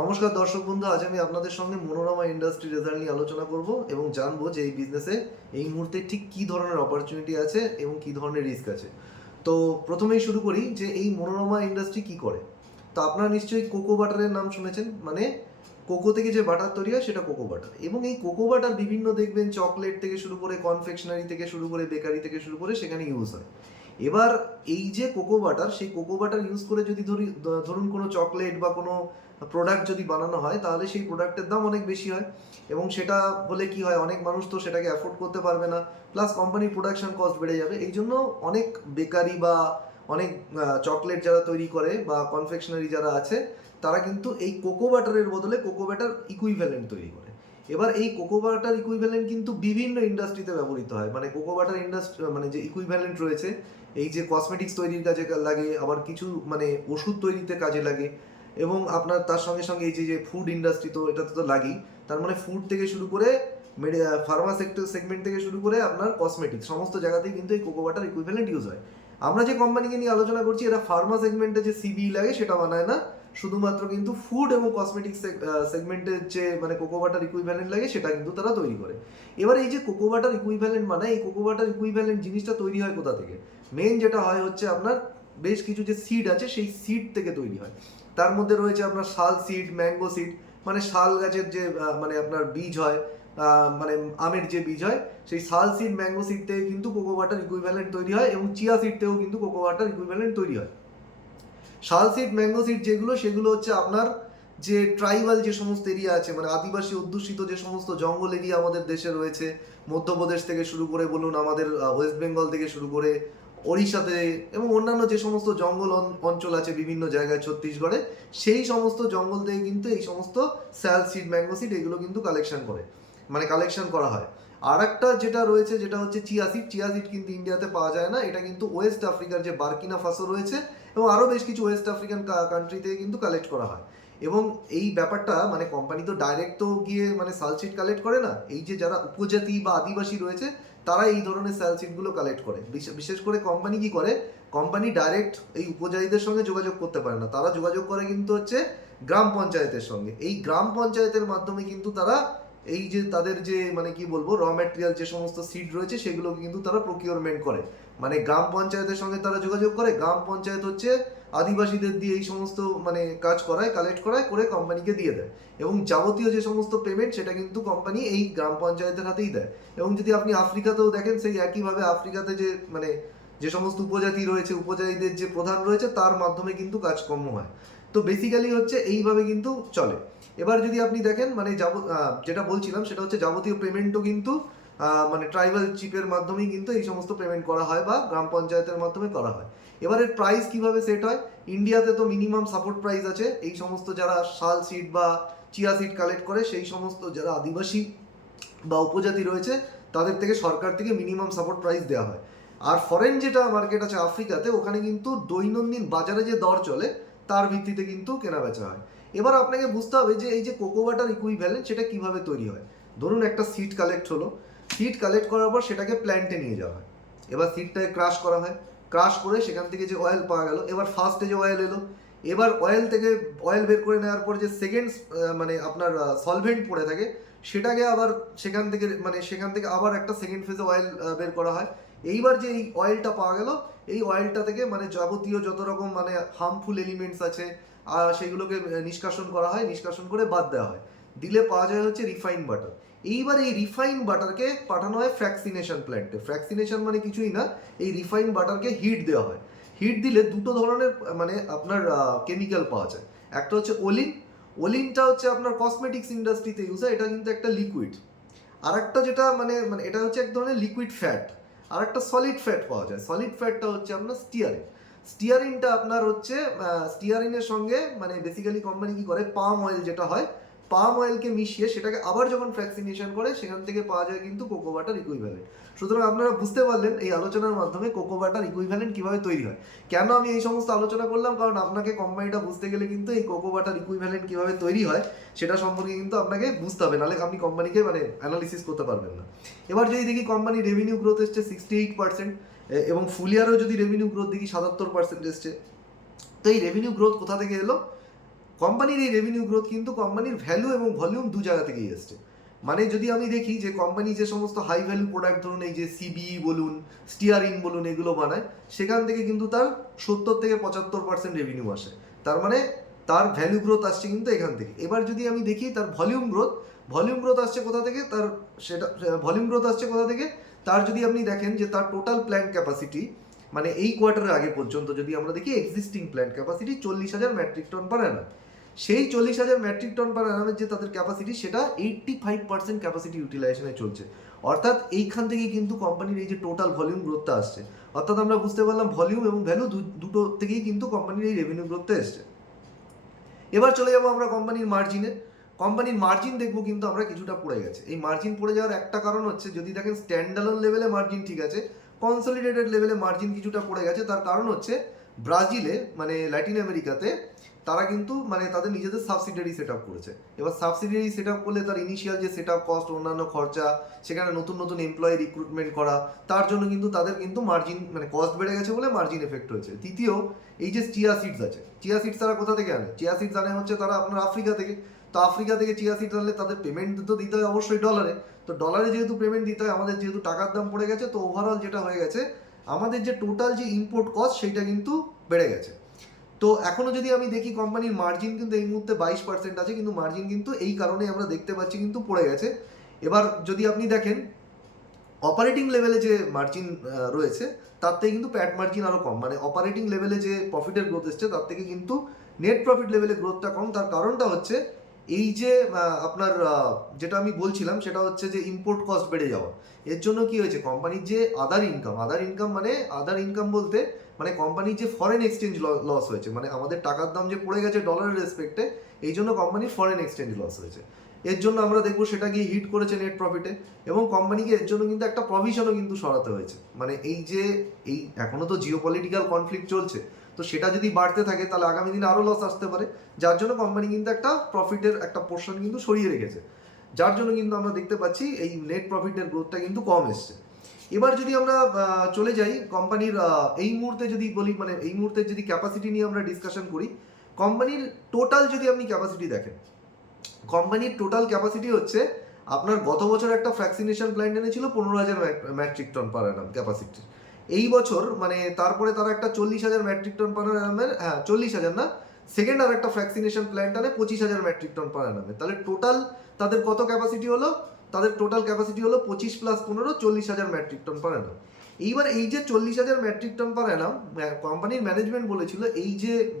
নমস্কার দর্শক বন্ধু, আজ আমি আপনাদের সঙ্গে মনোরমা ইন্ডাস্ট্রি রেজাল্ট নিয়ে আলোচনা করব এবং জানবো যে এই বিজনেসে এই মুহূর্তে ঠিক কী ধরনের অপরচুনিটি আছে এবং কী ধরনের রিস্ক আছে। তো প্রথমেই শুরু করি যে এই মনোরমা ইন্ডাস্ট্রি কি করে। তো আপনারা নিশ্চয়ই কোকো বাটারের নাম শুনেছেন, মানে কোকো থেকে যে বাটার তৈরি হয় সেটা কোকো বাটার। এবং এই কোকো বাটার বিভিন্ন দেখবেন চকলেট থেকে শুরু করে কনফেকশনারি থেকে শুরু করে বেকারি থেকে শুরু করে সেখানে ইউজ হয়। এবার এই যে কোকো বাটার, সেই কোকো বাটার ইউজ করে যদি ধরুন কোনো চকলেট বা কোনো প্রোডাক্ট যদি বানানো হয়, তাহলে সেই প্রোডাক্টের দাম অনেক বেশি হয়। এবং সেটা হলে কি হয়, অনেক মানুষ তো সেটাকে অ্যাফোর্ড করতে পারবে না, প্লাস কোম্পানির প্রোডাকশন কস্ট বেড়ে যাবে। এই জন্য অনেক বেকারি বা অনেক চকলেট যারা তৈরি করে বা কনফেকশনারি যারা আছে, তারা কিন্তু এই কোকো বাটারের বদলে কোকো বাটার ইকুইভ্যালেন্ট তৈরি করে। এবার এই কোকো বাটার ইকুইভ্যালেন্ট কিন্তু বিভিন্ন ইন্ডাস্ট্রিতে ব্যবহৃত হয়। মানে কোকো বাটার ইন্ডাস্ট্রি মানে যে ইকুইভ্যালেন্ট রয়েছে, এই যে কসমেটিক্স তৈরির কাজে লাগে, আবার কিছু মানে ওষুধ তৈরিতে কাজে লাগে, এবং আপনার তার সঙ্গে সঙ্গে এই যে ফুড ইন্ডাস্ট্রি, তো এটাতে তো লাগেই। তার মানে ফুড থেকে শুরু করে ফার্মা সেগমেন্ট থেকে শুরু করে আপনার কসমেটিক্স সমস্ত জায়গাতেই কিন্তু এই কোকো বাটার ইকুইভ্যালেন্ট ইউজ হয়। আমরা যে কোম্পানিকে নিয়ে আলোচনা করছি, এরা ফার্মা সেগমেন্টে যে সিবি লাগে সেটা বানায় না, শুধুমাত্র কিন্তু ফুড এবং কসমেটিক্স সেগমেন্টের যে মানে কোকো বাটার ইকুইভ্যালেন্ট লাগে সেটা কিন্তু তারা তৈরি করে। এবার এই যে কোকো বাটার ইকুইভ্যালেন্ট মানে এই কোকো বাটার ইকুইভ্যালেন্ট জিনিসটা তৈরি হয় কোথা থেকে? মেন যেটা হয় হচ্ছে আপনার বেশ কিছু যে সিড আছে সেই সিড থেকে তৈরি হয়। তার মধ্যে রয়েছে আপনার শাল সিড, ম্যাঙ্গো সিড, মানে শাল গাছের যে মানে আপনার বীজ হয়, মানে আমের যে বীজ হয়, সেই শাল সিড ম্যাঙ্গো সিড থেকে কিন্তু কোকো বাটার ইকুইভ্যালেন্ট তৈরি হয়, এবং চিয়া সিড থেকেও কিন্তু কোকো বাটার ইকুইভ্যালেন্ট তৈরি হয়। শাল সিড ম্যাঙ্গো সিড যেগুলো, সেগুলো হচ্ছে আপনার যে ট্রাইবাল যে সমস্ত এরিয়া আছে, মানে আদিবাসী অধ্যুষিত যে সমস্ত জঙ্গল এরিয়া আমাদের দেশে রয়েছে, মধ্যপ্রদেশ থেকে শুরু করে বলুন, আমাদের ওয়েস্ট বেঙ্গল থেকে শুরু করে ওড়িশাতে এবং অন্যান্য যে সমস্ত জঙ্গল অঞ্চল আছে বিভিন্ন জায়গায় ছত্তিশগড়ে, সেই সমস্ত জঙ্গল থেকে কিন্তু এই সমস্ত স্যাল সিড ম্যাঙ্গো সিড এগুলো কিন্তু কালেকশন করা হয়। আর একটা যেটা রয়েছে, যেটা হচ্ছে চিয়া সিড। চিয়া সিড কিন্তু ইন্ডিয়াতে পাওয়া যায় না, এটা কিন্তু ওয়েস্ট আফ্রিকার যে বার্কিনা ফাসো রয়েছে এবং আরও বেশ কিছু ওয়েস্ট আফ্রিকান কান্ট্রি থেকে কিন্তু কালেক্ট করা হয়। এবং এই ব্যাপারটা মানে কোম্পানি তো ডাইরেক্ট তো গিয়ে মানে সালসিড কালেক্ট করে না, এই যে যারা উপজাতি বা আদিবাসী রয়েছে তারা এই ধরনের সালসিডগুলো কালেক্ট করে। বিশেষ করে কোম্পানি কি করে, কোম্পানি ডাইরেক্ট এই উপজাতিদের সঙ্গে যোগাযোগ করতে পারে না, তারা যোগাযোগ করে কিন্তু হচ্ছে গ্রাম পঞ্চায়েতের সঙ্গে। এই গ্রাম পঞ্চায়েতের মাধ্যমে কিন্তু তারা এই যে তাদের যে মানে কি বলবো র ম্যাটেরিয়াল যে সমস্ত সিড রয়েছে সেগুলো কিন্তু তারা প্রকিউরমেন্ট করে। মানে গ্রাম পঞ্চায়েতের সঙ্গে তারা যোগাযোগ করে, গ্রাম পঞ্চায়েত হচ্ছে আদিবাসীদের দিয়ে এই সমস্ত মানে কাজ করায়, কালেক্ট করায়, করে কোম্পানিকে দিয়ে দেয়। এবং যাবতীয় যে সমস্ত পেমেন্ট সেটা কিন্তু কোম্পানি এই গ্রাম পঞ্চায়েতের হাতেই দেয়। এবং যদি আপনি আফ্রিকাতেও দেখেন, সেই একইভাবে আফ্রিকাতে যে মানে যে সমস্ত উপজাতি রয়েছে, উপজাতিদের যে প্রধান রয়েছে, তার মাধ্যমে কিন্তু কাজকর্ম হয়। তো বেসিক্যালি হচ্ছে এইভাবে কিন্তু চলে। এবার যদি আপনি দেখেন মানে যেটা বলছিলাম সেটা হচ্ছে যাবতীয় পেমেন্টও কিন্তু মানে ট্রাইবাল চিপের মাধ্যমেই কিন্তু এই সমস্ত পেমেন্ট করা হয় বা গ্রাম পঞ্চায়েতের মাধ্যমে করা হয়। এবারে প্রাইস কিভাবে সেট হয়? ইন্ডিয়াতে তো মিনিমাম সাপোর্ট প্রাইস আছে, এই সমস্ত যারা শাল সিড বা চিয়া সিড কালেক্ট করে, সেই সমস্ত যারা আদিবাসী বা উপজাতি রয়েছে, তাদের থেকে সরকার থেকে মিনিমাম সাপোর্ট প্রাইস দেওয়া হয়। আর ফরেন যেটা মার্কেট আছে আফ্রিকাতে, ওখানে কিন্তু দৈনন্দিন বাজারে যে দর চলে তার ভিত্তিতে কিন্তু কেনা বেচা হয়। এবার আপনাকে বুঝতে হবে যে এই যে কোকো বাটার ইকুইভ্যালেন্ট সেটা কিভাবে তৈরি হয়। ধরুন একটা সিড কালেক্ট হলো, সিড কালেক্ট করার পর সেটাকে প্ল্যান্টে নিয়ে যাওয়া হয়। এবার সিডটাকে ক্রাশ করা হয়, ক্রাশ করে সেখান থেকে যে অয়েল পাওয়া গেল, এবার ফার্স্টে যে অয়েল এলো, এবার অয়েল থেকে অয়েল বের করে নেওয়ার পর যে সেকেন্ড মানে আপনার সলভেন্ট পড়ে থাকে, সেটাকে আবার সেখান থেকে আবার একটা সেকেন্ড ফেজে অয়েল বের করা হয়। এইবার যে এই অয়েলটা পাওয়া গেল, এই অয়েলটা থেকে মানে যাবতীয় যত রকম মানে হার্মফুল এলিমেন্টস আছে সেগুলোকে নিষ্কাশন করা হয়, নিষ্কাশন করে বাদ দেওয়া হয়, দিলে পাওয়া যায় হচ্ছে রিফাইন বাটার। এইবার এই রিফাইন বাটারকে পাঠানো হয় ফ্র্যাকসিনেশন প্ল্যান্টে। ফ্র্যাকসিনেশন মানে কিছুই না, এই রিফাইন বাটারকে হিট দেওয়া হয়। হিট দিলে দুটো ধরনের মানে আপনার কেমিক্যাল পাওয়া যায়। একটা হচ্ছে ওলিন। ওলিনটা হচ্ছে আপনার কসমেটিক্স ইন্ডাস্ট্রিতে ইউজ হয়, এটা কিন্তু একটা লিকুইড। আর একটা যেটা মানে মানে এটা হচ্ছে এক ধরনের লিকুইড ফ্যাট। আর একটা সলিড ফ্যাট পাওয়া যায়, সলিড ফ্যাটটা হচ্ছে আপনার স্টিয়ারিন। স্টিয়ারিনটা আপনার হচ্ছে স্টিয়ারিনের সঙ্গে মানে বেসিক্যালি কোম্পানি কি করে, পাম অয়েল যেটা হয়, পাম অয়েলকে মিশিয়ে সেটাকে আবার যখন ফ্র্যাকসিনেশন করে, সেখান থেকে পাওয়া যায় কিন্তু কোকো বাটার ইকুইভ্যালেন্ট। সুতরাং আপনারা বুঝতে পারলেন এই আলোচনার মাধ্যমে কোকো বাটার ইকুইভ্যালেন্ট কীভাবে তৈরি হয়। কেন আমি এই সমস্ত আলোচনা করলাম, কারণ আপনাকে কোম্পানিটা বুঝতে গেলে কিন্তু এই কোকো বাটার ইকুইভ্যালেন্ট কীভাবে তৈরি হয় সেটা সম্পর্কে কিন্তু আপনাকে বুঝতে হবে, নাহলে আপনি কোম্পানিকে মানে অ্যানালিসিস করতে পারবেন না। এবার যদি দেখি কোম্পানির রেভিনিউ গ্রোথ এসছে 68%, এবং ফুল ইয়ারও যদি রেভিনিউ গ্রোথ দেখি 77% এসছে। তো এই রেভিনিউ গ্রোথ কোথা থেকে এলো? কোম্পানির এই রেভিনিউ গ্রোথ কিন্তু কোম্পানির ভ্যালু এবং ভলিউম দু জায়গা থেকেই এসছে। মানে যদি আমি দেখি যে কোম্পানি যে সমস্ত হাই ভ্যালু প্রোডাক্ট ধরুন এই যে সিবিই বলুন, স্টিয়ারিং বলুন, এগুলো বানায়, সেখান থেকে কিন্তু তার 70-75% রেভিনিউ আসে। তার মানে তার ভ্যালু গ্রোথ আসছে কিন্তু এখান থেকে। এবার যদি আমি দেখি তার ভলিউম গ্রোথ আসছে কোথা থেকে, তার সেটা ভলিউম গ্রোথ আসছে কোথা থেকে, তার যদি আপনি দেখেন যে তার টোটাল প্ল্যান্ট ক্যাপাসিটি, মানে এই কোয়ার্টারের আগে পর্যন্ত যদি আমরা দেখি existing plant capacity 40,000 metric ton per annum. সেই 40,000 মেট্রিক টন পার অ্যানামের যে তাদের ক্যাপাসিটি, সেটা 85% ক্যাপাসিটি ইউটিলাইজেশনে চলছে। অর্থাৎ এইখান থেকেই কিন্তু কোম্পানির এই যে টোটাল ভলিউম গ্রোথটা আসছে। অর্থাৎ আমরা বুঝতে পারলাম ভলিউম এবং ভ্যালু দুটো থেকেই কিন্তু কোম্পানির এই রেভিনিউ গ্রোথটা এসছে। এবার চলে যাবো আমরা কোম্পানির মার্জিনে। কোম্পানির মার্জিন দেখবো কিন্তু আমরা কিছুটা পড়ে গেছে। এই মার্জিন পড়ে যাওয়ার একটা কারণ হচ্ছে, যদি দেখেন স্ট্যান্ডালোন লেভেলে মার্জিন ঠিক আছে, কনসলিডেটেড লেভেলে মার্জিন কিছুটা পড়ে গেছে। তার কারণ হচ্ছে ব্রাজিলে, মানে ল্যাটিন আমেরিকাতে, তারা কিন্তু মানে তাদের নিজেদের সাবসিডিয়ারি সেট আপ করেছে। এবার সাবসিডিয়ারি সেট আপ করলে তার ইনিশিয়াল যে সেট আপ কস্ট, অন্যান্য খরচা, সেখানে নতুন নতুন এমপ্লয়ি রিক্রুটমেন্ট করা, তার জন্য কিন্তু তাদের কিন্তু মার্জিন মানে কস্ট বেড়ে গেছে বলে মার্জিন এফেক্ট হয়েছে। দ্বিতীয়, এই যে চিয়া সিডস আছে, চিয়া সিডস তারা কোথা থেকে আনে? চিয়া সিডস আনে হচ্ছে তারা আপনার আফ্রিকা থেকে। তো আফ্রিকা থেকে চিয়া সিডস আনলে তাদের পেমেন্ট তো দিতে হয় অবশ্যই ডলারে। তো ডলারে যেহেতু পেমেন্ট দিতে হয়, আমাদের যেহেতু টাকার দাম পড়ে গেছে, তো ওভারঅল যেটা হয়ে গেছে, আমাদের যে টোটাল যে ইম্পোর্ট কস্ট সেইটা কিন্তু বেড়ে গেছে। তো এখনো যদি আমি দেখি কোম্পানির মার্জিন কিন্তু এই মুহূর্তে 22% আছে, কিন্তু মার্জিন কিন্তু এই কারণে আমরা দেখতে পাচ্ছি কিন্তু পড়ে গেছে। এবার যদি আপনি দেখেন অপারেটিং লেভেলে যে মার্জিন রয়েছে, তার থেকে কিন্তু প্যাট মার্জিন আরও কম। মানে অপারেটিং লেভেলে যে প্রফিটের গ্রোথ এসছে, তার থেকে কিন্তু নেট প্রফিট লেভেলে গ্রোথটা কম। তার কারণটা হচ্ছে এই যে আপনার যেটা আমি বলছিলাম, সেটা হচ্ছে যে ইম্পোর্ট কস্ট বেড়ে যাওয়া। এর জন্য কি হয়েছে, কোম্পানির যে আদার ইনকাম বলতে মানে কোম্পানির যে ফরেন এক্সচেঞ্জ লস হয়েছে, মানে আমাদের টাকার দাম যে পড়ে গেছে ডলারের রেসপেক্টে, এই জন্য কোম্পানির ফরেন এক্সচেঞ্জ লস হয়েছে। এর জন্য আমরা দেখবো সেটা গিয়ে হিট করেছে নেট প্রফিটে, এবং কোম্পানিকে এর জন্য কিন্তু একটা প্রভিশনও কিন্তু সরাতে হয়েছে। মানে এই যে এই এখনো তো জিওপলিটিক্যাল কনফ্লিক্ট চলছে, তো সেটা যদি বাড়তে থাকে তাহলে আগামী দিনে আরও লস আসতে পারে, যার জন্য কোম্পানি কিন্তু একটা প্রফিটের একটা পোর্শন কিন্তু সরিয়ে রেখেছে, যার জন্য কিন্তু আমরা দেখতে পাচ্ছি এই নেট প্রফিটের গ্রোথটা কিন্তু কম এসছে। এবার যদি আমরা চলে যাই কোম্পানির এই মুহূর্তে যদি বলি, মানে এই মুহূর্তে যদি ক্যাপাসিটি নিয়ে আমরা ডিসকাশন করি, কোম্পানির টোটাল যদি আপনি ক্যাপাসিটি দেখেন, কোম্পানির টোটাল ক্যাপাসিটি হচ্ছে আপনার গত বছর একটা ফ্যাক্সিনেশন প্ল্যান্ট এনেছিল 15,000 metric ton per annum capacity. এই বছর মানে তারপরে তারা একটা 40,000 মেট্রিক টন পার অ্যানামের, 40,000 না, সেকেন্ড আর একটা ফ্যাক্সিনেশন প্ল্যান্ট আনে 25,000 মেট্রিক টন পার অ্যানামে। তাহলে টোটাল তাদের কত ক্যাপাসিটি হলো? তাদের টোটাল ক্যাপাসিটি হলো 25 + 15 40,000 মেট্রিক টন পার অ্যানাম। এইবার এই যে 40,000 মেট্রিক টন পার অ্যানাম, কোম্পানির ম্যানেজমেন্ট বলেছিল এই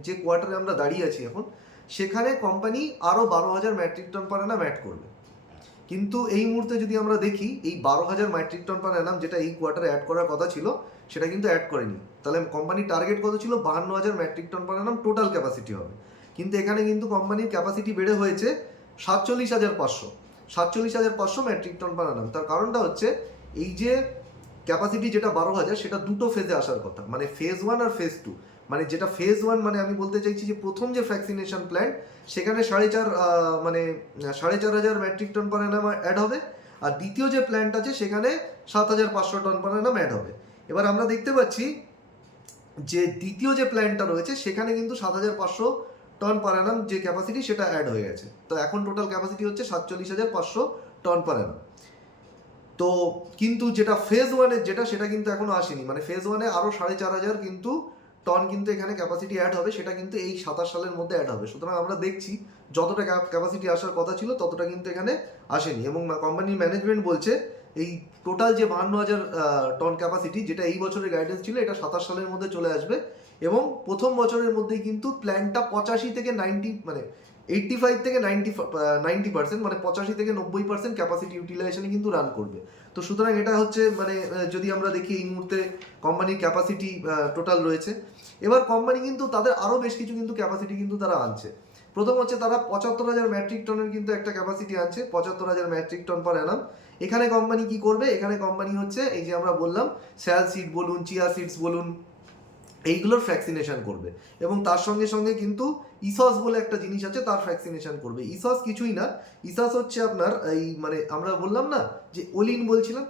যে কোয়ার্টারে আমরা দাঁড়িয়ে আছি এখন, সেখানে কোম্পানি আরও 12,000 metric ton per annum add করবে। কিন্তু এই মুহূর্তে যদি আমরা দেখি, এই 12,000 মেট্রিক টন পার অ্যানাম যেটা এই কোয়ার্টারে অ্যাড করার কথা ছিল, সেটা কিন্তু অ্যাড করেনি। তাহলে কোম্পানির টার্গেট কত ছিল? 52,000 metric ton per annum total capacity হবে। কিন্তু এখানে কিন্তু কোম্পানির ক্যাপাসিটি বেড়ে হয়েছে 47,500 মেট্রিক টন পার অ্যানাম। তার কারণটা হচ্ছে এই যে ক্যাপাসিটি যেটা 12,000, সেটা দুটো ফেজে আসার কথা, মানে ফেজ 1 আর ফেজ 2। মানে যেটা ফেজ 1, মানে আমি বলতে চাইছি যে প্রথম যে ভ্যাকসিনেশন প্ল্যান্ট, সেখানে 4,500 metric ton per annum add হবে, আর দ্বিতীয় যে প্ল্যান্ট আছে সেখানে 7,500 টন পার অ্যানাম অ্যাড হবে। এবার আমরা দেখতে পাচ্ছি যে দ্বিতীয় যে প্ল্যান্টটা রয়েছে, সেখানে কিন্তু 7,500 টন পার অ্যানাম যে ক্যাপাসিটি, সেটা অ্যাড হয়ে গেছে। তো এখন টোটাল ক্যাপাসিটি হচ্ছে 47,500 টন পার অ্যানাম। তো কিন্তু যেটা ফেজ 1-এর যেটা, সেটা কিন্তু এখনো আসেনি। মানে ফেজ 1-এ আরও 4,500 কিন্তু টন কিন্তু এখানে ক্যাপাসিটি অ্যাড হবে, সেটা কিন্তু এই 27 সালের মধ্যে অ্যাড হবে। সুতরাং আমরা দেখছি যতটা ক্যাপাসিটি আসার কথা ছিল ততটা কিন্তু এখানে আসেনি, এবং কোম্পানির ম্যানেজমেন্ট বলছে এই টোটাল যে 52,000 টন ক্যাপাসিটি, যেটা এই বছরের গাইডেন্স ছিল, এটা 27 সালের মধ্যে চলে আসবে, এবং প্রথম বছরের মধ্যেই কিন্তু প্ল্যানটা 85 থেকে 90, মানে 85 থেকে 90%, মানে 85 থেকে 90% ক্যাপাসিটি ইউটিলাইজেশনে কিন্তু রান করবে। তো সুতরাং এটা হচ্ছে মানে যদি আমরা দেখি এই মুহূর্তে কোম্পানির ক্যাপাসিটি টোটাল রয়েছে। এবার কোম্পানি কিন্তু তাদের আরও বেশ কিছু কিন্তু ক্যাপাসিটি কিন্তু তারা আনছে। প্রথম হচ্ছে তারা 75,000 মেট্রিক টনের কিন্তু একটা ক্যাপাসিটি আনছে, 75,000 মেট্রিক টন পার অ্যানাম। এখানে কোম্পানি কি করবে? এখানে কোম্পানি হচ্ছে এই যে আমরা বললাম স্যাল সিড বলুন, চিয়া সিডস বলুন, এইগুলোর ভ্যাকসিনেশন করবে, এবং তার সঙ্গে সঙ্গে কিন্তু ইসস বলে একটা জিনিস আছে, তার ভ্যাকসিনেশন করবে। ইসস কিছুই না, ইসস হচ্ছে আপনার এই মানে আমরা বললাম না যে ওলিন বলছিলাম,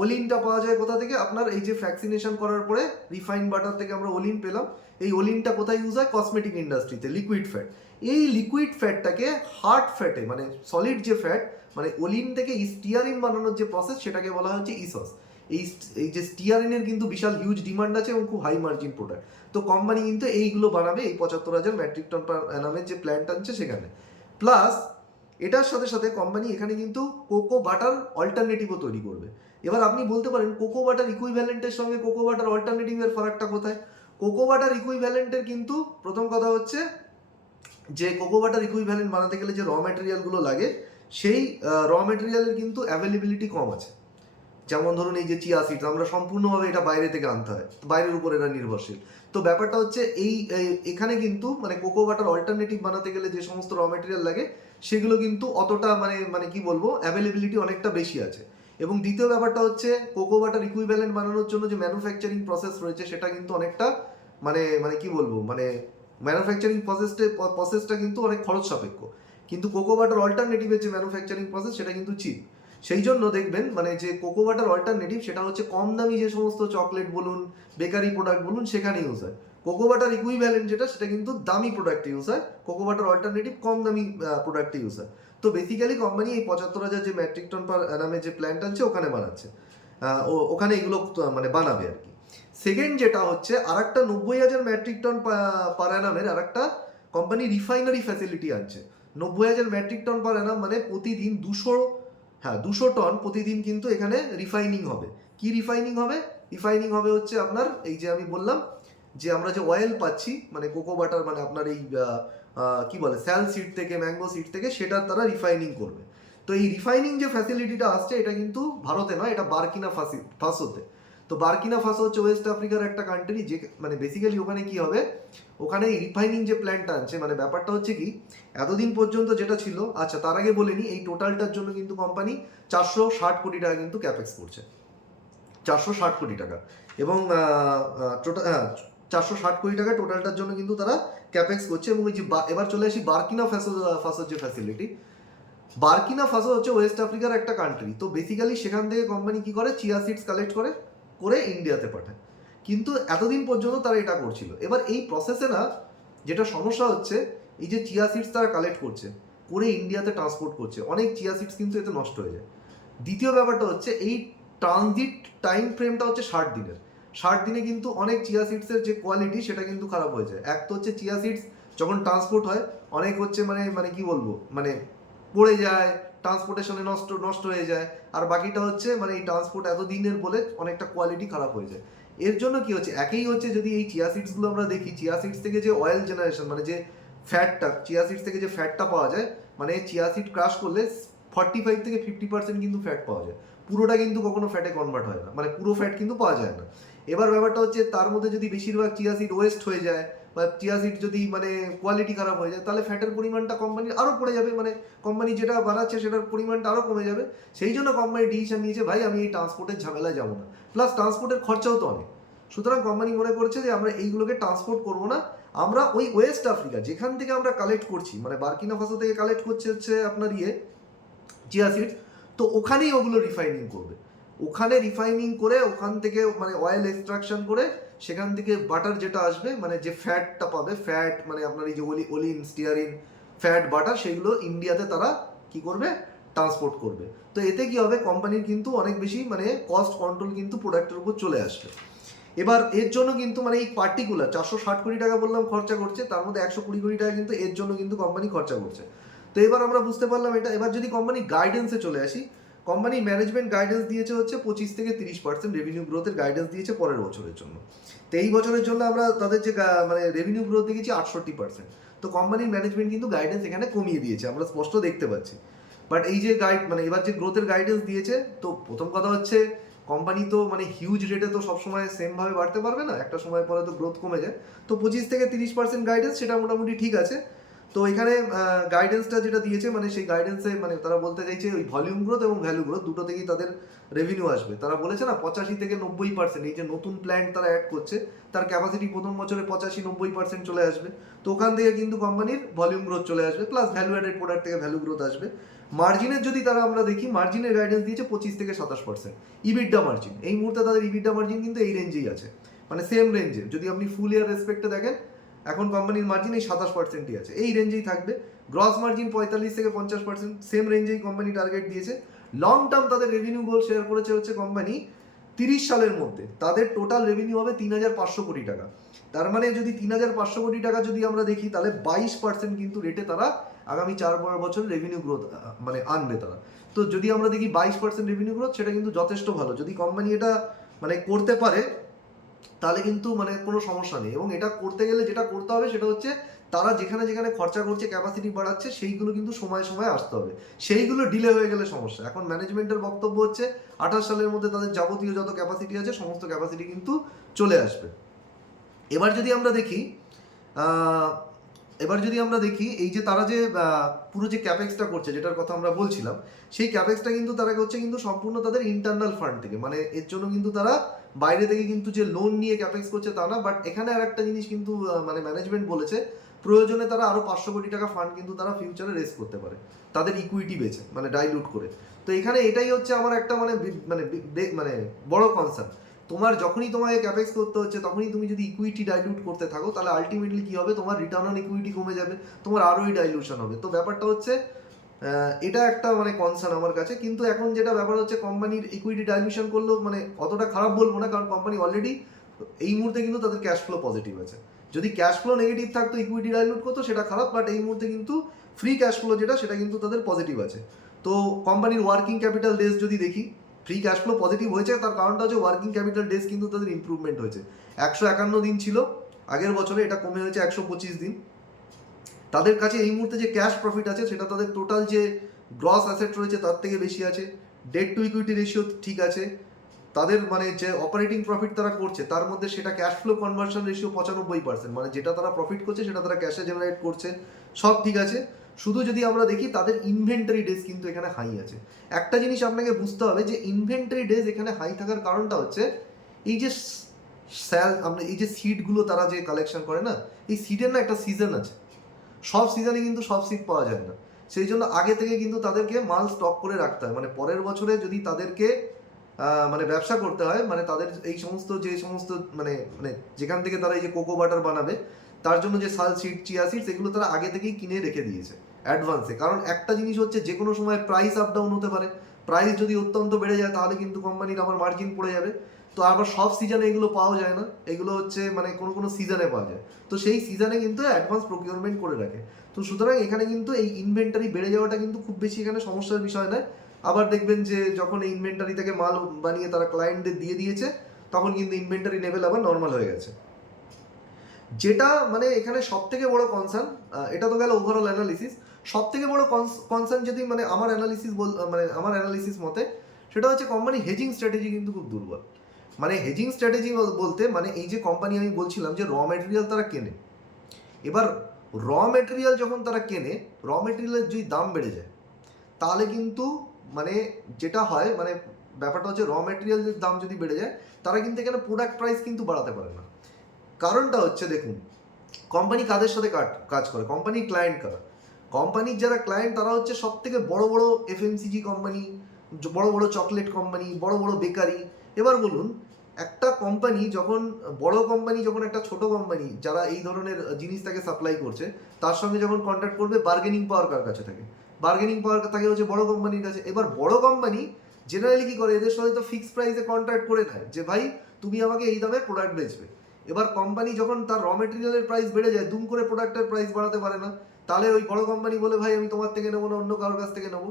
ওলিনটা পাওয়া যায় কোথা থেকে? আপনার এই যে ভ্যাকসিনেশন করার পরে রিফাইন্ড বাটার থেকে আমরা ওলিন পেলাম। এই ওলিনটা কোথায় ইউজ হয়? কসমেটিক ইন্ডাস্ট্রিতে, লিকুইড ফ্যাট। এই লিকুইড ফ্যাটটাকে হার্ড ফ্যাটে মানে সলিড যে ফ্যাট মানে ওলিন থেকে স্টিয়ারিন বানানোর যে প্রসেস সেটাকে বলা হচ্ছে ইসস। এই যে স্টিয়ারিনের কিন্তু বিশাল হিউজ ডিমান্ড আছে এবং খুব হাই মার্জিন প্রোডাক্ট। তো কোম্পানি কিন্তু এইগুলো বানাবে এই 75,000 মেট্রিক টন পার অ্যানামের যে প্ল্যান্ট আনছে সেখানে। প্লাস এটার সাথে সাথে কোম্পানি এখানে কিন্তু কোকো বাটার অল্টারনেটিভও তৈরি করবে। এবার আপনি বলতে পারেন কোকো বাটার ইকুইভ্যালেন্টের সঙ্গে কোকো বাটার অল্টারনেটিভের ফারাকটা কোথায়? কোকো বাটার ইকুইভ্যালেন্টের কিন্তু প্রথম কথা হচ্ছে যে কোকো বাটার ইকুইভ্যালেন্ট বানাতে গেলে যে র ম্যাটেরিয়ালগুলো লাগে সেই র ম্যাটেরিয়ালের কিন্তু অ্যাভেলেবিলিটি কম আছে। যেমন ধরুন এই যে চিয়া সিডস আমরা সম্পূর্ণভাবে এটা বাইরে থেকে আনতে হয়, বাইরের উপর এরা নির্ভরশীল। তো ব্যাপারটা হচ্ছে এখানে কিন্তু মানে কোকো বাটার অল্টারনেটিভ বানাতে গেলে যে সমস্ত র ম্যাটেরিয়াল লাগে সেগুলো কিন্তু অতটা মানে মানে কি বলবো অ্যাভেলেবিলিটি অনেকটা বেশি আছে। এবং দ্বিতীয় ব্যাপারটা হচ্ছে কোকো বাটার ইকুইভ্যালেন্ট বানানোর জন্য যে ম্যানুফ্যাকচারিং প্রসেস রয়েছে সেটা কিন্তু অনেকটা মানে মানে কি বলবো মানে ম্যানুফ্যাকচারিং প্রসেসটা কিন্তু অনেক খরচ সাপেক্ষ। কিন্তু কোকো বাটার অল্টারনেটিভের যে ম্যানুফ্যাকচারিং প্রসেস সেটা কিন্তু চিপ। সেই জন্য দেখবেন মানে যে কোকো বাটার অল্টারনেটিভ সেটা হচ্ছে কম দামি যে সমস্ত চকলেট বলুন বেকারি প্রোডাক্ট বলুন সেখানে ইউজ হয়। কোকো বাটার ইকুইভ্যালেন্ট যেটা সেটা কিন্তু দামি প্রোডাক্টে ইউজ হয়, কোকো বাটার অল্টারনেটিভ কম দামি প্রোডাক্টে ইউজ হয়। তো বেসিক্যালি কোম্পানি এই 75,000 যে মেট্রিক টন পার নামে যে প্ল্যান্ট আছে ওখানে বানাচ্ছে, ওখানে এগুলো মানে বানাবে আর কি। সেকেন্ড যেটা হচ্ছে আর একটা 90,000 মেট্রিক টন পার অ্যানামের আর একটা কোম্পানি রিফাইনারি ফ্যাসিলিটি আনছে। 90,000 মেট্রিক টন পার অ্যানাম মানে প্রতিদিন 200 টন প্রতিদিন কিন্তু এখানে রিফাইনিং হবে। কি রিফাইনিং হবে? রিফাইনিং হবে হচ্ছে আপনার এই যে আমি বললাম যে আমরা যে অয়েল পাচ্ছি মানে কোকো বাটার মানে আপনার এই কি বলে স্যাল সিড থেকে ম্যাঙ্গো সিড থেকে সেটার তারা রিফাইনিং করবে। তো এই রিফাইনিং যে ফ্যাসিলিটিটা আসছে এটা কিন্তু ভারতে নয়, এটা বার্কিনা ফাসোতে। তো বার্কিনা ফাসো হচ্ছে ওয়েস্ট আফ্রিকার একটা কান্ট্রি যে মানে বেসিক্যালি ওখানে কি হবে ওখানে এই রিফাইনিং যে প্ল্যান্টটা আনছে মানে ব্যাপারটা হচ্ছে কি এতদিন পর্যন্ত যেটা ছিল আচ্ছা তার আগে বলে নি এই টোটালটার জন্য কিন্তু কোম্পানি 460 কোটি টাকা কিন্তু ক্যাপেক্স করছে, 460 কোটি টাকা। এবং টোটাল 460 কোটি টাকা টোটালটার জন্য কিন্তু তারা ক্যাপেক্স করছে। এবং এই যে এবার চলে আসি বার্কিনা ফাসোর যে ফ্যাসিলিটি। বার্কিনা ফাসো হচ্ছে ওয়েস্ট আফ্রিকার একটা কান্ট্রি। তো বেসিক্যালি সেখান থেকে কোম্পানি কি করে চিয়া সিডস কালেক্ট করে ইন্ডিয়াতে পাঠায়। কিন্তু এতদিন পর্যন্ত তারা এটা করছিল। এবার এই প্রসেসে না যেটা সমস্যা হচ্ছে এই যে চিয়া সিডস তারা কালেক্ট করে ইন্ডিয়াতে ট্রান্সপোর্ট করছে, অনেক চিয়া সিডস কিন্তু এতে নষ্ট হয়ে যায়। দ্বিতীয় ব্যাপারটা হচ্ছে এই ট্রানজিট টাইম ফ্রেমটা হচ্ছে 60 দিনের। 60 দিনে কিন্তু অনেক চিয়া সিডসের যে কোয়ালিটি সেটা কিন্তু খারাপ হয়ে যায়। এক তো হচ্ছে চিয়া সিডস যখন ট্রান্সপোর্ট হয় অনেক হচ্ছে মানে মানে কি বলবো মানে পড়ে যায়, ট্রান্সপোর্টেশনে নষ্ট হয়ে যায়। আর বাকিটা হচ্ছে মানে এই ট্রান্সপোর্ট এত দিনের বলে অনেকটা কোয়ালিটি খারাপ হয়ে যায়। এর জন্য কি হচ্ছে একই হচ্ছে যদি এই চিয়া সিডসগুলো আমরা দেখি চিয়া সিডস থেকে যে অয়েল জেনারেশন মানে যে ফ্যাটটা চিয়া সিডস থেকে যে ফ্যাটটা পাওয়া যায় মানে চিয়া সিড ক্রাশ করলে 45 থেকে 50% কিন্তু ফ্যাট পাওয়া যায়, পুরোটা কিন্তু কখনো ফ্যাটে কনভার্ট হয় না, মানে পুরো ফ্যাট কিন্তু পাওয়া যায় না। এবার ব্যাপারটা হচ্ছে তার মধ্যে যদি বেশিরভাগ চিয়া সিড ওয়েস্ট হয়ে যায় বা চিয়া সিড যদি মানে কোয়ালিটি খারাপ হয়ে যায় তাহলে ফ্যাটের পরিমাণটা কোম্পানির আরও পড়ে যাবে, মানে কোম্পানি যেটা বানাচ্ছে সেটার পরিমাণটা আরও কমে যাবে। সেই জন্য কোম্পানি ডিসিশন নিয়েছে ভাই আমি এই ট্রান্সপোর্টের ঝামেলায় যাবো না, প্লাস ট্রান্সপোর্টের খরচাও তো অনেক। সুতরাং কোম্পানি মনে করছে যে আমরা এইগুলোকে ট্রান্সপোর্ট করবো না, আমরা ওই ওয়েস্ট আফ্রিকা যেখান থেকে আমরা কালেক্ট করছি মানে বার্কিনা ফাসো থেকে কালেক্ট করছে হচ্ছে আপনার চিয়া সিডস, তো ওখানেই ওগুলো রিফাইনিং করবে। ওখানে রিফাইনিং করে ওখান থেকে মানে অয়েল এক্সট্রাকশন করে সেখান থেকে বাটার যেটা আসবে মানে যে ফ্যাটটা পাবে ফ্যাট মানে আপনার এই যে ওলিন স্টিয়ারিন ফ্যাট বাটার সেগুলো ইন্ডিয়াতে তারা কি করবে ট্রান্সপোর্ট করবে। তো এতে কি হবে কোম্পানির কিন্তু অনেক বেশি মানে কস্ট কন্ট্রোল কিন্তু প্রোডাক্টের উপর চলে আসবে। এবার এর জন্য কিন্তু মানে এই পার্টিকুলার 460 কোটি টাকা বললাম খরচা করছে, তার মধ্যে 120 কোটি টাকা কিন্তু এর জন্য কিন্তু কোম্পানি খরচা করছে। তো এবার আমরা বুঝতে পারলাম এটা। এবার যদি কোম্পানি গাইডেন্সে চলে আসি, কোম্পানি ম্যানেজমেন্ট গাইডেন্স দিয়েছে হচ্ছে 25 থেকে 30% রেভিনিউ গ্রোথের গাইডেন্স দিয়েছে পরের বছরের জন্য। তো এই বছরের জন্য আমরা তাদের যে মানে রেভিনিউ গ্রোথ দেখেছি 68%। তো কোম্পানির ম্যানেজমেন্ট কিন্তু গাইডেন্স এখানে কমিয়ে দিয়েছে, আমরা স্পষ্ট দেখতে পাচ্ছি। বাট এই যে মানে এবার যে গ্রোথের গাইডেন্স দিয়েছে, তো প্রথম কথা হচ্ছে কোম্পানি তো মানে হিউজ রেটে তো সবসময় সেমভাবে বাড়তে পারবে না, একটা সময় পরে তো গ্রোথ কমে যায়। তো 25 থেকে 30% গাইডেন্স সেটা মোটামুটি ঠিক আছে। তো এখানে গাইডেন্সটা যেটা দিয়েছে মানে সেই গাইডেন্সে মানে তারা বলতে চাইছে ওই ভলিউম গ্রোথ এবং ভ্যালু গ্রোথ দুটো থেকেই তাদের রেভিনিউ আসবে। তারা বলেছে না 85 থেকে 90% এই যে নতুন প্ল্যান্ট তারা অ্যাড করছে তার ক্যাপাসিটি প্রথম বছরে 85-90% চলে আসবে। তো ওখান থেকে কিন্তু কোম্পানির ভলিউম গ্রোথ চলে আসবে, প্লাস ভ্যালু অ্যাডেড প্রোডাক্ট থেকে ভ্যালু গ্রোথ আসবে। মার্জিনের যদি তারা আমরা দেখি মার্জিনের গাইডেন্স দিয়েছে 25 থেকে 27%। ইবিডা মার্জিন এই মুহূর্তে তাদের ইবিডা মার্জিন কিন্তু এই রেঞ্জেই আছে, মানে সেম রেঞ্জে। যদি আপনি ফুল ইয়ার রেসপেক্টে দেখেন এখন কোম্পানির মার্জিন এই 27%ই আছে, এই রেঞ্জেই থাকবে। গ্রস মার্জিন 45 থেকে 50%, সেম রেঞ্জেই কোম্পানি টার্গেট দিয়েছে। লং টার্ম তাদের রেভিনিউ গোল শেয়ার করেছে হচ্ছে কোম্পানি 30 সালের মধ্যে তাদের টোটাল রেভিনিউ হবে 3,500 কোটি টাকা। তার মানে যদি 3,500 কোটি টাকা যদি আমরা দেখি, তাহলে 22% কিন্তু রেটে তারা আগামী 4 বছর রেভিনিউ গ্রোথ মানে আনবে তারা। তো যদি আমরা দেখি 22% রেভিনিউ গ্রোথ, সেটা কিন্তু যথেষ্ট ভালো। যদি কোম্পানি এটা মানে করতে পারে তাহলে কিন্তু মানে কোনো সমস্যা নেই। এবং এটা করতে গেলে যেটা করতে হবে সেটা হচ্ছে তারা যেখানে যেখানে খরচা করছে, ক্যাপাসিটি বাড়াচ্ছে, সেইগুলো কিন্তু সময় সময় আসতে হবে। সেইগুলো ডিলে হয়ে গেলে সমস্যা। এখন ম্যানেজমেন্টের বক্তব্য হচ্ছে 28 সালের মধ্যে তাদের যাবতীয় যত ক্যাপাসিটি আছে সমস্ত ক্যাপাসিটি কিন্তু চলে আসবে। এবার যদি আমরা দেখি এই যে তারা যে পুরো যে ক্যাপেক্সটা করছে, যেটার কথা আমরা বলছিলাম, সেই ক্যাপেক্সটা কিন্তু তারা করছে কিন্তু সম্পূর্ণ তাদের ইন্টারনাল ফান্ড থেকে। মানে এর জন্য কিন্তু তারা বাইরে থেকে কিন্তু যে লোন নিয়ে ক্যাপেক্স করছে তা না। বাট এখানে আর একটা জিনিস কিন্তু মানে ম্যানেজমেন্ট বলেছে, প্রয়োজনে তারা আরো 500 কোটি টাকা ফান্ড কিন্তু তারা ফিউচারে রেজ করতে পারে তাদের ইকুইটি বেচে, মানে ডাইলুট করে। তো এখানে এটাই হচ্ছে আমার একটা মানে বড় কনসার্ন। তোমার যখনই তোমাকে ক্যাপেক্স করতে হচ্ছে, তখনই তুমি যদি ইকুইটি ডাইলুট করতে থাকো, তাহলে আলটিমেটলি কি হবে, তোমার রিটার্ন অন ইকুইটি কমে যাবে, তোমার আরোই ডাইলুশন হবে। তো ব্যাপারটা হচ্ছে এটা একটা মানে কনসার্ন আমার কাছে। কিন্তু এখন যেটা ব্যাপার হচ্ছে, কোম্পানির ইকুইটি ডাইলুশন করলেও মানে অতটা খারাপ বলবো না, কারণ কোম্পানি অলরেডি এই মুহূর্তে কিন্তু তাদের ক্যাশ ফ্লো পজিটিভ আছে। যদি ক্যাশ ফ্লো নেগেটিভ থাকতো, ইকুইটি ডাইলুট করতো, সেটা খারাপ। বাট এই মুহূর্তে কিন্তু ফ্রি ক্যাশ ফ্লো যেটা, সেটা কিন্তু তাদের পজিটিভ আছে। তো কোম্পানির ওয়ার্কিং ক্যাপিটাল ডেজ যদি দেখি, ফ্রি ক্যাশ ফ্লো পজিটিভ হয়েছে, তার কারণটা হচ্ছে ওয়ার্কিং ক্যাপিটাল ডেজ কিন্তু তাদের ইমপ্রুভমেন্ট হয়েছে। 151 দিন ছিল আগের বছরে, এটা কমে হয়েছে 125 দিন। তাদের কাছে এই মুহূর্তে যে ক্যাশ প্রফিট আছে, সেটা তাদের টোটাল যে গ্রস অ্যাসেট রয়েছে তার থেকে বেশি আছে। ডেট টু ইকুইটি রেশিও ঠিক আছে। তাদের মানে যে অপারেটিং প্রফিট তারা করছে, তার মধ্যে সেটা ক্যাশ ফ্লো কনভার্সন রেশিও 95%, মানে যেটা তারা প্রফিট করছে সেটা তারা ক্যাশে জেনারেট করছে, সব ঠিক আছে। শুধু যদি আমরা দেখি, তাদের ইনভেন্টারি ডেজ কিন্তু এখানে হাই আছে। একটা জিনিস আপনাকে বুঝতে হবে যে ইনভেন্টারি ডেজ এখানে হাই থাকার কারণটা হচ্ছে এই যে আমরা এই যে সিডগুলো তারা যে কালেকশন করে না, এই সিডের না একটা সিজন আছে। সব সিজনে কিন্তু সব সিড পাওয়া যায় না, সেই জন্য আগে থেকে কিন্তু তাদেরকে মাল স্টক করে রাখতে হয়। মানে পরের বছরে যদি তাদেরকে মানে ব্যবসা করতে হয়, মানে তাদের এই সমস্ত যে সমস্ত মানে মানে যেখান থেকে তারা এই যে কোকো বাটার বানাবে, তার জন্য যে সাল সিড, চিয়া সিডস, এগুলো তারা আগে থেকেই কিনে রেখে দিয়েছে অ্যাডভান্সে। কারণ একটা জিনিস হচ্ছে, যে কোনো সময় প্রাইস আপ ডাউন হতে পারে। প্রাইস যদি অত্যন্ত বেড়ে যায়, তাহলে কিন্তু কোম্পানির আমার মার্জিন পড়ে যাবে। তো আবার সব সিজনে এগুলো পাওয়া যায় না, এগুলো হচ্ছে মানে কোনো কোনো সিজনে পাওয়া যায়। তো সেই সিজনে কিন্তু অ্যাডভান্স প্রকিউরমেন্ট করে রাখে। তো সুতরাং এখানে কিন্তু এই ইনভেন্টারি বেড়ে যাওয়াটা কিন্তু খুব বেশি এখানে সমস্যার বিষয় নয়। আবার দেখবেন যে যখন এই ইনভেন্টারি থেকে মাল বানিয়ে তারা ক্লায়েন্টদের দিয়ে দিয়েছে, তখন কিন্তু ইনভেন্টারি লেভেল আবার নর্মাল হয়ে গেছে। যেটা মানে এখানে সব থেকে বড় কনসার্ন, এটা তো গেল ওভারঅল অ্যানালিসিস। সব থেকে বড় কনসার্ন যদি মানে আমার অ্যানালিসিস মতে, সেটা হচ্ছে কোম্পানি হেজিং স্ট্র্যাটেজি কিন্তু খুব দুর্বল। মানে হেজিং স্ট্র্যাটেজি বলতে মানে এই যে কোম্পানি, আমি বলছিলাম যে র মেটেরিয়াল তারা কেনে। এবার র মেটেরিয়াল যখন তারা কেনে, র মেটেরিয়ালের যদি দাম বেড়ে যায়, তাহলে কিন্তু মানে যেটা হয়, মানে ব্যাপারটা হচ্ছে র মেটেরিয়ালের দাম যদি বেড়ে যায়, তারা কিন্তু এখানে প্রোডাক্ট প্রাইস কিন্তু বাড়াতে পারে না। কারণটা হচ্ছে, দেখুন কোম্পানি কাদের সাথে কাজ করে, কোম্পানির ক্লায়েন্ট কারা। কোম্পানির যারা ক্লায়েন্ট, তারা হচ্ছে সব থেকে বড় বড় এফএমসিজি কোম্পানি, বড় বড় চকলেট কোম্পানি, বড় বড় বেকারি। এবার বলুন, একটা কোম্পানি যখন একটা ছোট কোম্পানি যারা এই ধরনের জিনিস তাকে সাপ্লাই করছে, তার সঙ্গে যখন কন্ট্যাক্ট করবে, বার্গেনিং পাওয়ার কার কাছে থাকে? বার্গেনিং পাওয়ার থাকে হচ্ছে বড় কোম্পানির কাছে। এবার বড় কোম্পানি জেনারেলি কি করে, এদের সাথে তো ফিক্সড প্রাইসে কন্ট্রাক্ট করে নেয় যে ভাই তুমি আমাকে এই দামে প্রোডাক্ট বেচবে। এবার কোম্পানি যখন তার র মেটেরিয়ালের প্রাইস বেড়ে যায়, দুম করে প্রোডাক্টের প্রাইস বাড়াতে পারে না। তাহলে ওই বড় কোম্পানি বলে, ভাই আমি তোমার থেকে নেবো না, অন্য কারোর কাছ থেকে নেবো।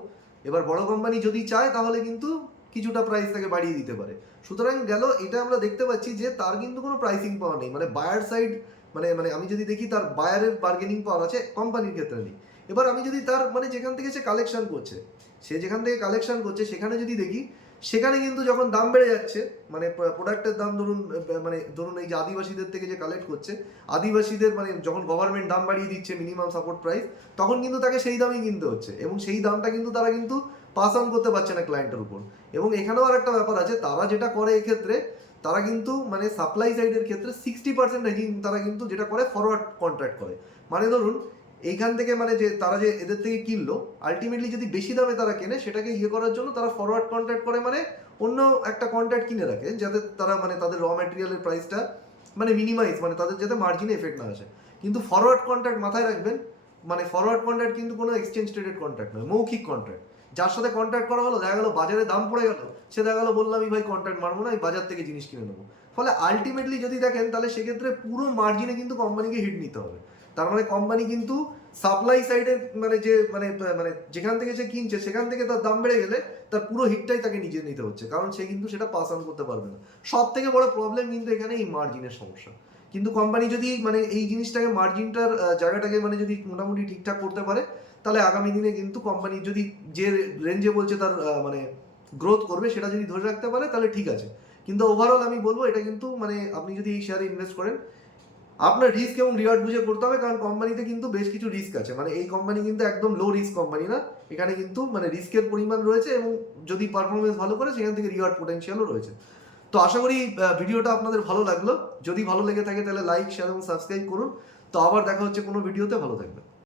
এবার বড় কোম্পানি যদি চায়, তাহলে কিন্তু কিছুটা প্রাইস তাকে বাড়িয়ে দিতে পারে। সুতরাং গেল, এটা আমরা দেখতে পাচ্ছি যে তার কিন্তু কোনো প্রাইসিং পাওয়ার নেই। মানে বায়ার সাইড মানে আমি যদি দেখি, তার বায়ারের বার্গেনিং পাওয়ার আছে, কোম্পানির ক্ষেত্রে নেই। এবার আমি যদি তার মানে যেখান থেকে সে কালেকশন করছে, সেখানে যদি দেখি, সেখানে কিন্তু যখন দাম বেড়ে যাচ্ছে, মানে প্রোডাক্টের দাম ধরুন এই যে আদিবাসীদের থেকে যে কালেক্ট করছে, আদিবাসীদের মানে যখন গভর্নমেন্ট দাম বাড়িয়ে দিচ্ছে মিনিমাম সাপোর্ট প্রাইস, তখন কিন্তু তাকে সেই দামেই কিনতে হচ্ছে, এবং সেই দামটা কিন্তু তারা কিন্তু পাস অন করতে পারছে না ক্লায়েন্টের উপর। এবং এখানেও আর একটা ব্যাপার আছে, তারা যেটা করে এক্ষেত্রে, তারা কিন্তু মানে সাপ্লাই সাইডের ক্ষেত্রে 60% হেজিং তারা কিন্তু যেটা করে, ফরওয়ার্ড কন্ট্রাক্ট করে। মানে ধরুন এইখান থেকে মানে যে তারা যে এদের থেকে কিনলো, আলটিমেটলি যদি বেশি দামে তারা কেনে, সেটাকে করার জন্য তারা ফরওয়ার্ড কন্ট্রাক্ট করে, মানে অন্য একটা কন্ট্রাক্ট কিনে রাখে, যাতে তারা মানে তাদের র ম্যাটেরিয়ালের প্রাইসটা মানে মিনিমাইজ, মানে তাদের যাতে মার্জিনে এফেক্ট না আসে। কিন্তু ফরওয়ার্ড কন্ট্রাক্ট মাথায় রাখবেন, মানে ফরওয়ার্ড কন্ট্রাক্ট কিন্তু কোনো এক্সচেঞ্জ ট্রেডেড কন্ট্রাক্ট নয়, মৌখিক কন্ট্রাক্ট। যার সাথে কন্ট্রাক্ট করা হলো, দেখা গেলো বাজারে দাম পড়ে গেল, সে দেখা গেলো বললাম ভাই কন্ট্রাক্ট মারবো না, আমি বাজার থেকে জিনিস কিনে নেবো। ফলে আলটিমেটলি যদি দেখেন তাহলে সেক্ষেত্রে পুরো মার্জিনে কিন্তু কোম্পানিকে হিট নিতে হবে। তার মানে কোম্পানি কিন্তু সাপ্লাই সাইডের মানে যে মানে মানে যেখান থেকে সে কিনছে সেখান থেকে তার দাম বেড়ে গেলে তার পুরো হিটটাই তাকে নিজে নিতে হচ্ছে, কারণ সে কিন্তু সেটা পাস অন করতে পারবে না। সব থেকে বড় প্রবলেম কিন্তু এখানে এই মার্জিনের সমস্যা। কিন্তু কোম্পানি যদি মানে এই জিনিসটাকে মার্জিনটার জায়গাটাকে মানে যদি মোটামুটি ঠিকঠাক করতে পারে, তাহলে আগামী দিনে কিন্তু কোম্পানি যদি যে রেঞ্জে বলছে তার মানে গ্রোথ করবে সেটা যদি ধরে রাখতে পারে তাহলে ঠিক আছে। কিন্তু ওভারঅল আমি বলবো এটা কিন্তু মানে আপনি যদি এই শেয়ারে ইনভেস্ট করেন আপনার রিস্ক এবং রিওয়ার্ড বুঝে করতে হবে, কারণ কোম্পানিতে কিন্তু বেশ কিছু রিস্ক আছে। মানে এই কোম্পানি কিন্তু একদম লো রিস্ক কোম্পানি না, এখানে কিন্তু মানে রিস্কের পরিমাণ রয়েছে এবং যদি পারফরমেন্স ভালো করে সেখান থেকে রিওয়ার্ড পোটেনশিয়ালও রয়েছে। তো আশা করি ভিডিওটা আপনাদের ভালো লাগলো। যদি ভালো লেগে থাকে তাহলে লাইক, শেয়ার এবং সাবস্ক্রাইব করুন। তো আবার দেখা হচ্ছে কোনো ভিডিওতে, ভালো থাকবেন।